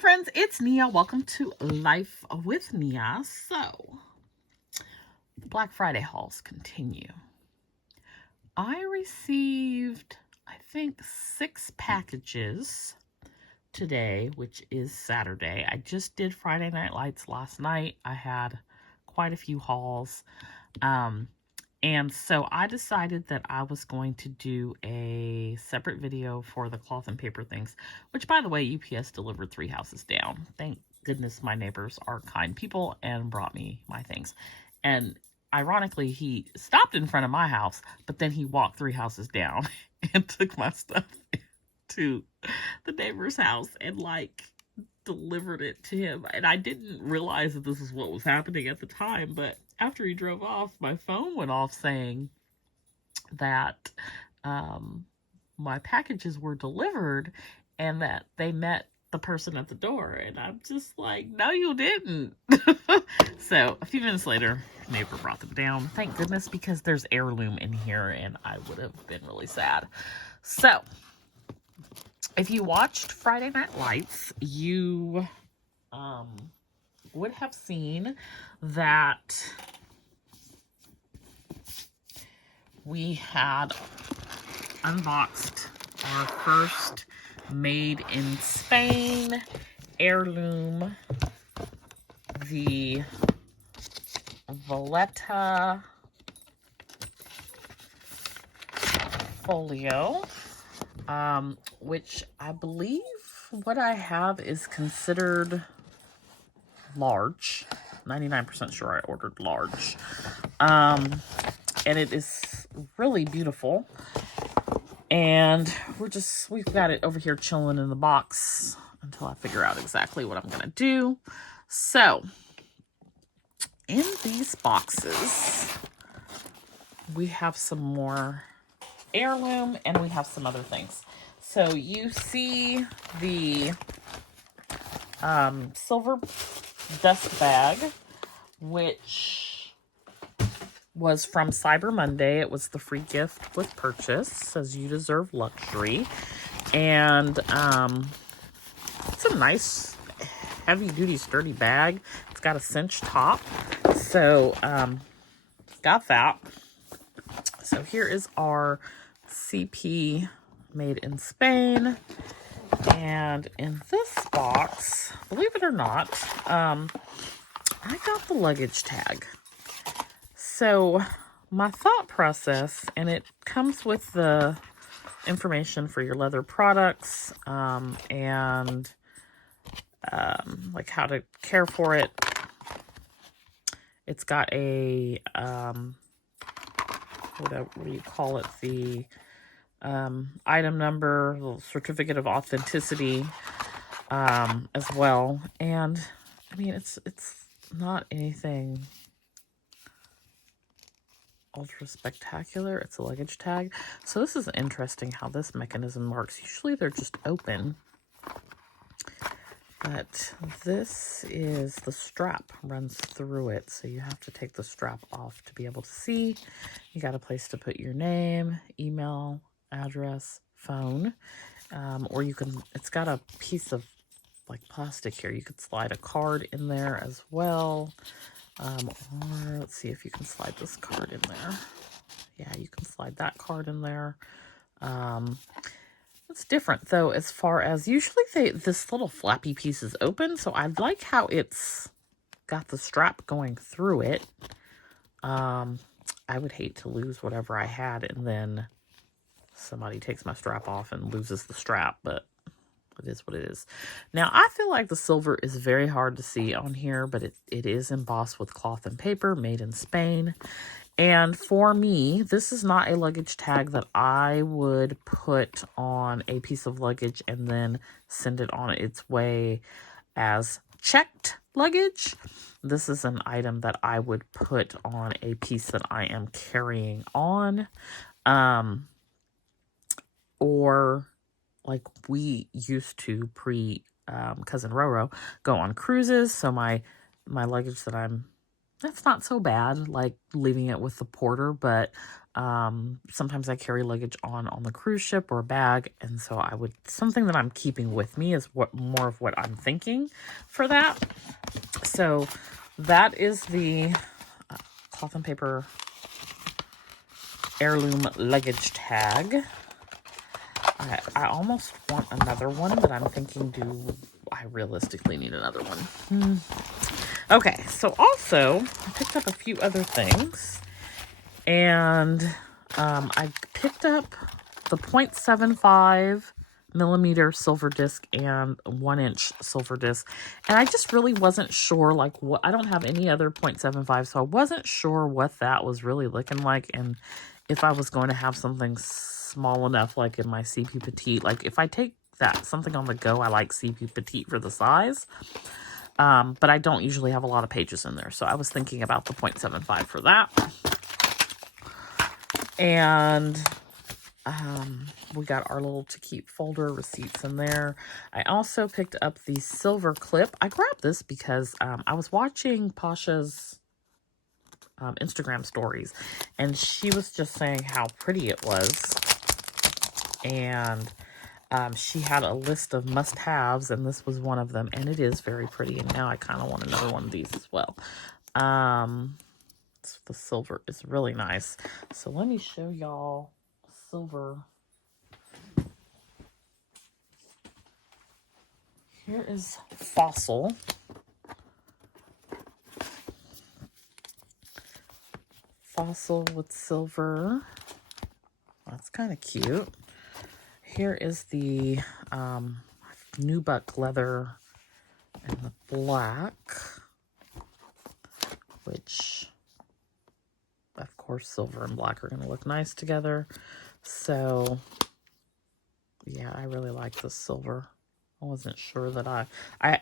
friends, it's Nia. Welcome to Life with Nia. So, the Black Friday hauls continue. I received, I think, 6 packages today, which is Saturday. I just did Friday Night Lights last night. I had quite a few hauls. And so I decided that I was going to do a separate video for the cloth and paper things, which, by the way, UPS delivered 3 houses down. Thank goodness my neighbors are kind people and brought me my things. And ironically, he stopped in front of my house, but then he walked 3 houses down and took my stuff to the neighbor's house and, delivered it to him. And I didn't realize that this is what was happening at the time, but after he drove off, my phone went off saying that my packages were delivered and that they met the person at the door. And I'm just like, no, you didn't. So a few minutes later, neighbor brought them down. Thank goodness, because there's Heirloom in here and I would have been really sad. So if you watched Friday Night Lights, you would have seen that we had unboxed our first made in Spain Heirloom, the Valletta folio, which I believe what I have is considered large. 99% sure I ordered large. And it is really beautiful. And we've got it over here chilling in the box until I figure out exactly what I'm going to do. So, in these boxes, we have some more Heirloom and we have some other things. So, you see the silver dust bag, which was from Cyber Monday. It was the free gift with purchase. It says you deserve luxury. And it's a nice heavy-duty sturdy bag. It's got a cinch top. So got that. So here is our CP made in Spain. And in this box, believe it or not, I got the luggage tag. So my thought process, and it comes with the information for your leather products, and like how to care for it. It's got a what do you call it? The item number, the certificate of authenticity, as well. And I mean, it's not anything ultra spectacular. It's a luggage tag. So this is interesting how this mechanism works. Usually they're just open, but this is the strap runs through it. So you have to take the strap off to be able to see. You got a place to put your name, email, address, phone, or you can, it's got a piece of like plastic here. You could slide a card in there as well. Or let's see if you can slide this card in there. Yeah, you can slide that card in there. It's different though, as far as usually this little flappy piece is open. So I like how it's got the strap going through it. I would hate to lose whatever I had and then somebody takes my strap off and loses the strap, but it is what it is. Now, I feel like the silver is very hard to see on here, but it is embossed with cloth and paper, made in Spain. And for me, this is not a luggage tag that I would put on a piece of luggage and then send it on its way as checked luggage. This is an item that I would put on a piece that I am carrying on. Or like we used to pre Cousin Roro go on cruises. So my luggage that I'm that's not so bad, like leaving it with the porter, but sometimes I carry luggage on the cruise ship or a bag, and so something that I'm keeping with me is more of what I'm thinking for that. So that is the cloth and paper heirloom luggage tag. I almost want another one, but I'm thinking, do I realistically need another one? Okay, so also, I picked up a few other things, and I picked up the 0.75 millimeter silver disc and 1-inch silver disc, and I just really wasn't sure, like, what, I don't have any other 0.75, so I wasn't sure what that was really looking like, and if I was going to have something small enough, like in my CP Petite. Like, if I take something on the go, I like CP Petite for the size, but I don't usually have a lot of pages in there, so I was thinking about the 0.75 for that. And we got our little to keep folder receipts in there. I also picked up the silver clip. I grabbed this because I was watching Pasha's Instagram stories, and she was just saying how pretty it was. And she had a list of must-haves, and this was one of them, and it is very pretty, and now I kind of want another one of these as well. The silver is really nice. So let me show y'all silver. Here is Fossil. Fossil with silver. That's kind of cute. Here is the nubuck leather and the black, which, of course, silver and black are going to look nice together. So, yeah, I really like this silver. I wasn't sure that I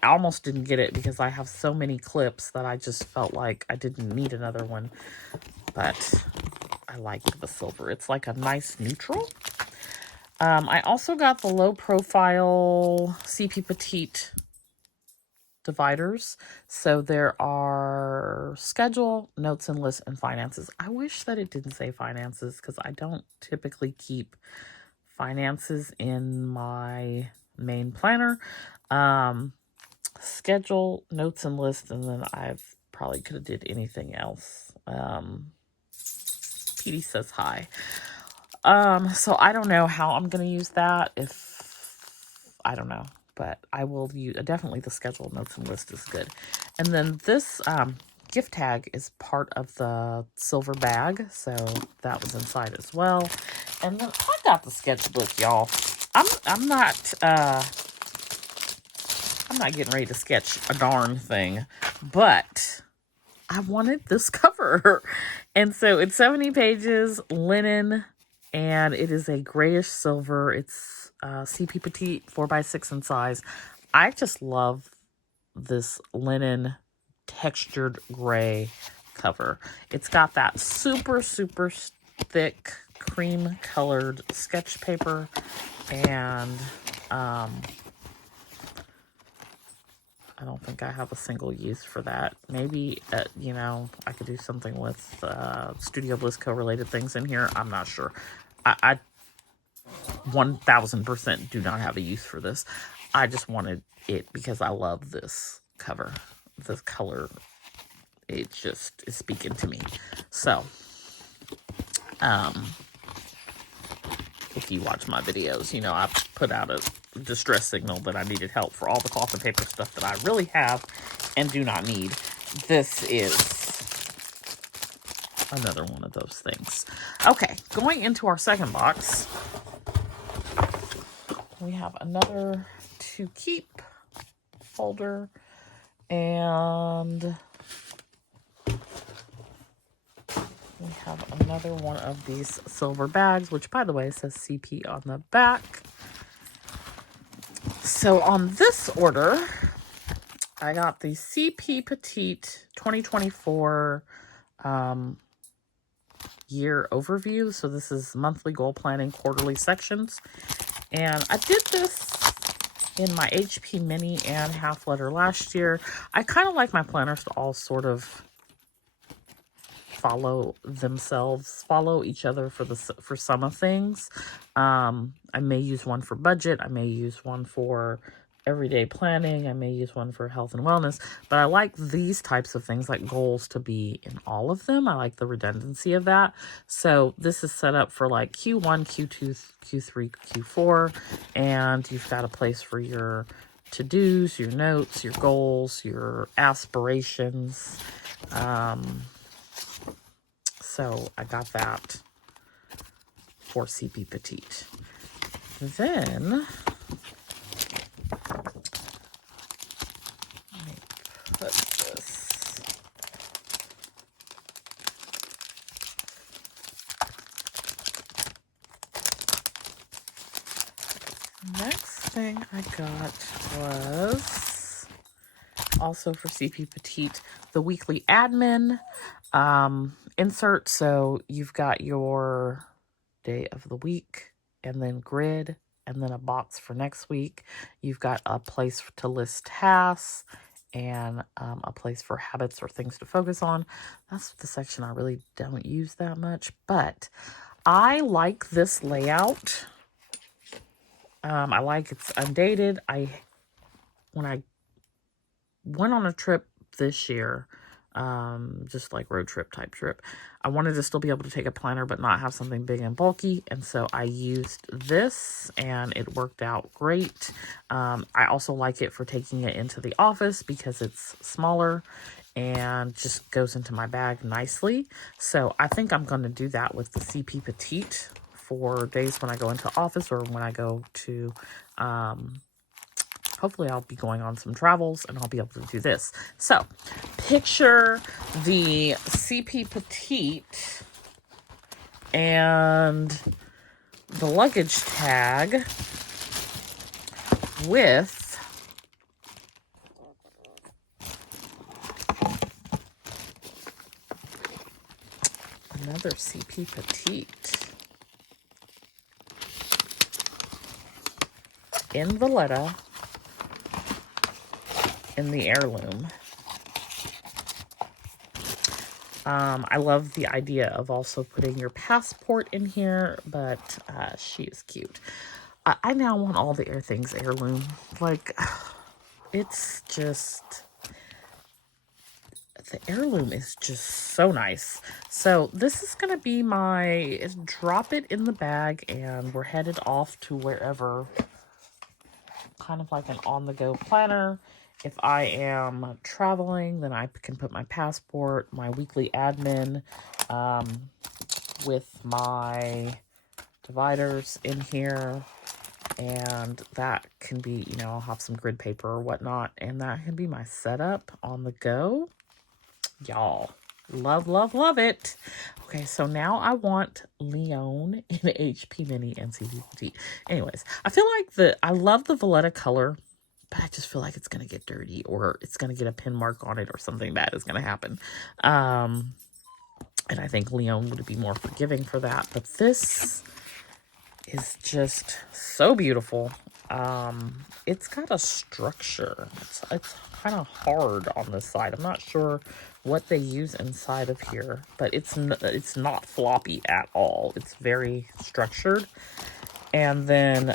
almost didn't get it because I have so many clips that I just felt like I didn't need another one. But I like the silver. It's like a nice neutral. I also got the low profile CP Petite dividers. So there are schedule, notes and lists, and finances. I wish that it didn't say finances because I don't typically keep finances in my main planner. Schedule, notes and lists, and then I've probably could have did anything else. Petey says hi. So I don't know how I'm going to use that. I don't know, but I will use, definitely the schedule, notes and list is good. And then this, gift tag is part of the silver bag, so that was inside as well. And then I got the sketchbook, y'all. I'm not getting ready to sketch a darn thing, but I wanted this cover. And so it's 70 pages, linen, and it is a grayish silver. It's CP Petite 4x6 in size. I just love this linen textured gray cover. It's got that super, super thick cream colored sketch paper, and I don't think I have a single use for that. Maybe, you know, I could do something with Studio Bliss Co-related things in here. I'm not sure. I 1000% do not have a use for this. I just wanted it because I love this cover. This color, it just is speaking to me. So, if you watch my videos, you know, I put out a distress signal that I needed help for all the cloth and paper stuff that I really have and do not need. This is another one of those things. Okay, going into our second box, we have another to keep folder, and we have another one of these silver bags, which, by the way, says CP on the back. So on this order, I got the CP Petite 2024 year overview. So this is monthly goal planning, quarterly sections. And I did this in my HP Mini and half letter last year. I kind of like my planners to all sort of follow each other for some of things. I may use one for budget. I may use one for everyday planning. I may use one for health and wellness, but I like these types of things, like goals, to be in all of them. I like the redundancy of that. So this is set up for like Q1, Q2, Q3, Q4, and you've got a place for your to-dos, your notes, your goals, your aspirations. So I got that for CP Petite. Then let me put this. Next thing I got was also for CP Petite, the weekly admin insert. So you've got your day of the week, and then grid, and then a box for next week. You've got a place to list tasks, and a place for habits or things to focus on. That's the section I really don't use that much, but I like this layout. I like it's undated. When I went on a trip this year, just like road trip type trip, I wanted to still be able to take a planner but not have something big and bulky, and so I used this and it worked out great. I also like it for taking it into the office because it's smaller and just goes into my bag nicely. So I think I'm going to do that with the CP Petite for days when I go into office, or when I go to hopefully I'll be going on some travels and I'll be able to do this. So picture the CP Petite and the luggage tag with another CP Petite in Valletta in the Heirloom. I love the idea of also putting your passport in here, but she is cute. I now want all the things Heirloom. Like, it's just, the Heirloom is just so nice. So this is going to be my drop it in the bag, and we're headed off to wherever, kind of like an on-the-go planner. If I am traveling, then I can put my passport, my weekly admin, with my dividers in here. And that can be, I'll have some grid paper or whatnot. And that can be my setup on the go. Y'all, love, love, love it. Okay, so now I want Leon in HP Mini and CP Petite. Anyways, I feel like I love the Valletta color, but I just feel like it's going to get dirty, or it's going to get a pin mark on it, or something bad is going to happen. And I think Leon would be more forgiving for that. But this is just so beautiful. It's got a structure. It's kind of hard on this side. I'm not sure what they use inside of here, but it's not floppy at all. It's very structured. And then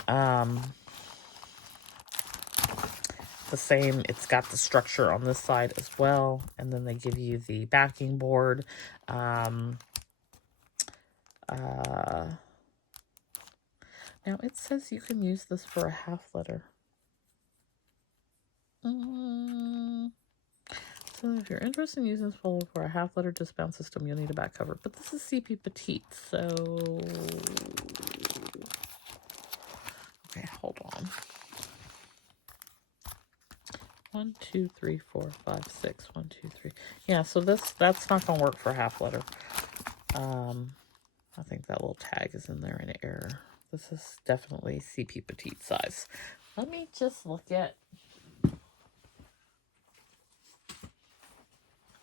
the same, it's got the structure on this side as well, and then they give you the backing board. Now it says you can use this for a half letter. So if you're interested in using this folder for a half letter discount system, you'll need a back cover. But this is CP Petite, so okay, hold on. 1, 2, 3, 4, 5, 6. 1, 2, 3. Yeah, so that's not gonna work for a half letter. I think that little tag is in there in error. This is definitely CP Petite size. Let me just look at. I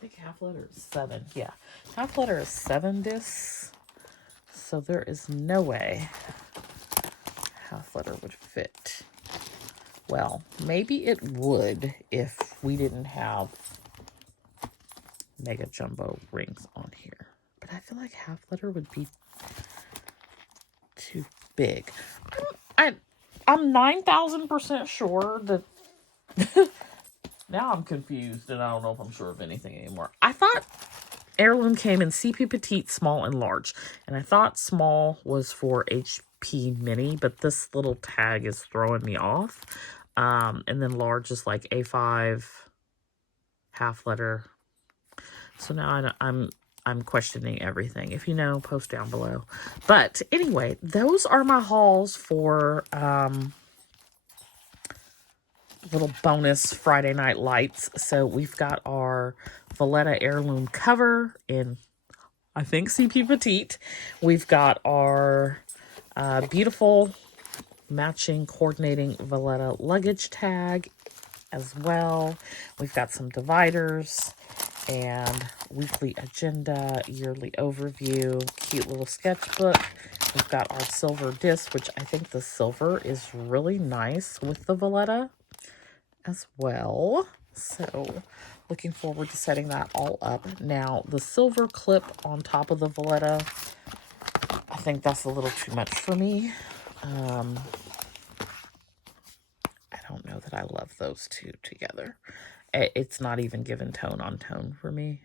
think half letter is 7. Yeah, half letter is 7 discs. So there is no way half letter would fit. Well, maybe it would if we didn't have mega jumbo rings on here. but I feel like half letter would be too big. I'm 9,000% sure that now I'm confused and I don't know if I'm sure of anything anymore. I thought Heirloom came in CP Petite, Small, and Large. And I thought small was for HP Mini, but this little tag is throwing me off. And then large is like A5, half letter. So now I'm questioning everything. If you know, post down below. But anyway, those are my hauls for little bonus Friday Night Lights. So we've got our Valletta Heirloom cover in, I think, CP Petite. We've got our beautiful matching coordinating Valletta luggage tag as well. We've got some dividers and weekly agenda, yearly overview, cute little sketchbook. We've got our silver disc, which I think the silver is really nice with the Valletta as well. So looking forward to setting that all up. Now, the silver clip on top of the Valletta, I think that's a little too much for me. I don't know that I love those two together. It's not even given tone on tone for me.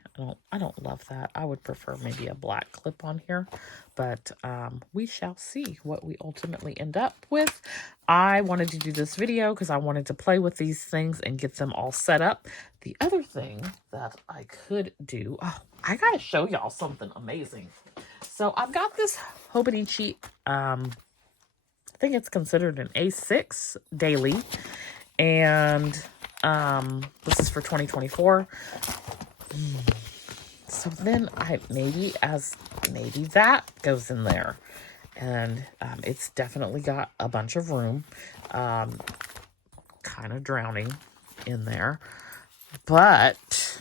I don't love that. I would prefer maybe a black clip on here, but we shall see what we ultimately end up with. I wanted to do this video because I wanted to play with these things and get them all set up. The other thing that I could do, oh, I gotta show y'all something amazing. So I've got this Hobonichi, I think it's considered an A6 daily, and this is for 2024. So then maybe that goes in there, and it's definitely got a bunch of room, kind of drowning in there, but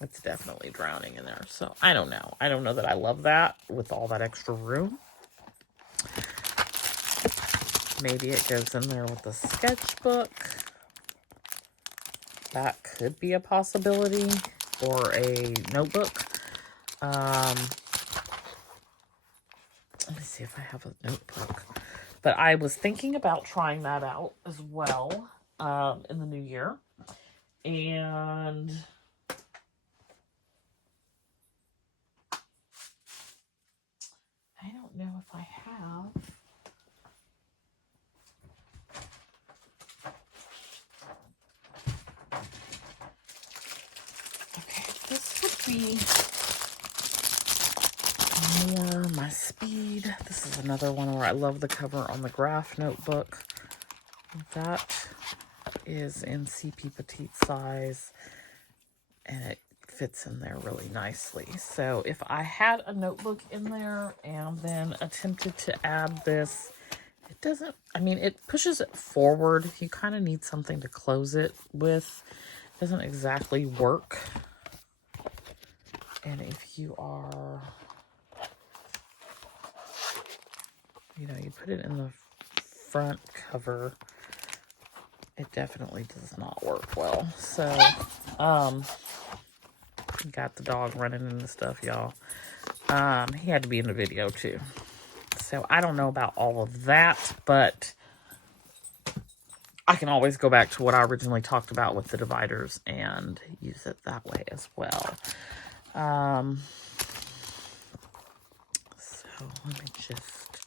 it's definitely drowning in there. So I don't know that I love that with all that extra room. Maybe it goes in there with the sketchbook. That could be a possibility. Or a notebook. Let me see if I have a notebook. But I was thinking about trying that out as well in the new year. And I don't know if I have. Okay, this would be more my speed. This is another one where I love the cover on the graph notebook. That is in CP Petite size, and it fits in there really nicely. So if I had a notebook in there and then attempted to add this, it doesn't, I mean, it pushes it forward. You kind of need something to close it with. It doesn't exactly work. And if you are, you know, you put it in the front cover, it definitely does not work well. So, got the dog running into stuff, y'all. He had to be in the video too. So I don't know about all of that, but I can always go back to what I originally talked about with the dividers and use it that way as well. So let me just,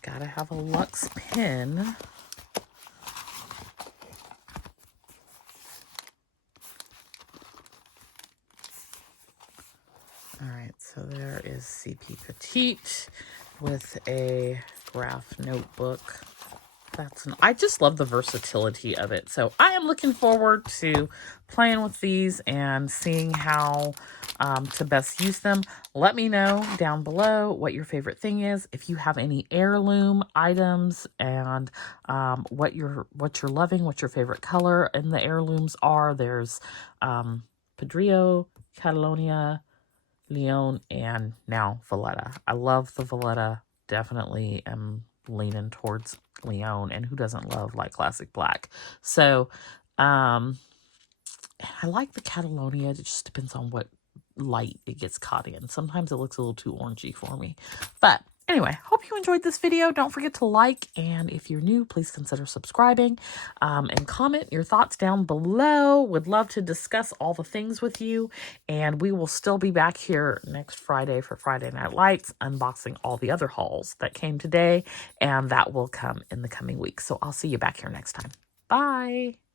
gotta have a Luxe pen. All right, so there is CP Petite with a graph notebook. I just love the versatility of it. So I am looking forward to playing with these and seeing how to best use them. Let me know down below what your favorite thing is. If you have any heirloom items and what you're loving, what your favorite color in the heirlooms are. There's Pedrillo, Catalonia, Leon, and now Valletta. I love the Valletta. Definitely am leaning towards Leon, and who doesn't love like classic black? So I like the Catalonia. It just depends on what light it gets caught in. Sometimes it looks a little too orangey for me. But anyway, hope you enjoyed this video. Don't forget to like, and if you're new, please consider subscribing, and comment your thoughts down below. Would love to discuss all the things with you, and we will still be back here next Friday for Friday Night Lights, unboxing all the other hauls that came today, and that will come in the coming weeks. So I'll see you back here next time. Bye.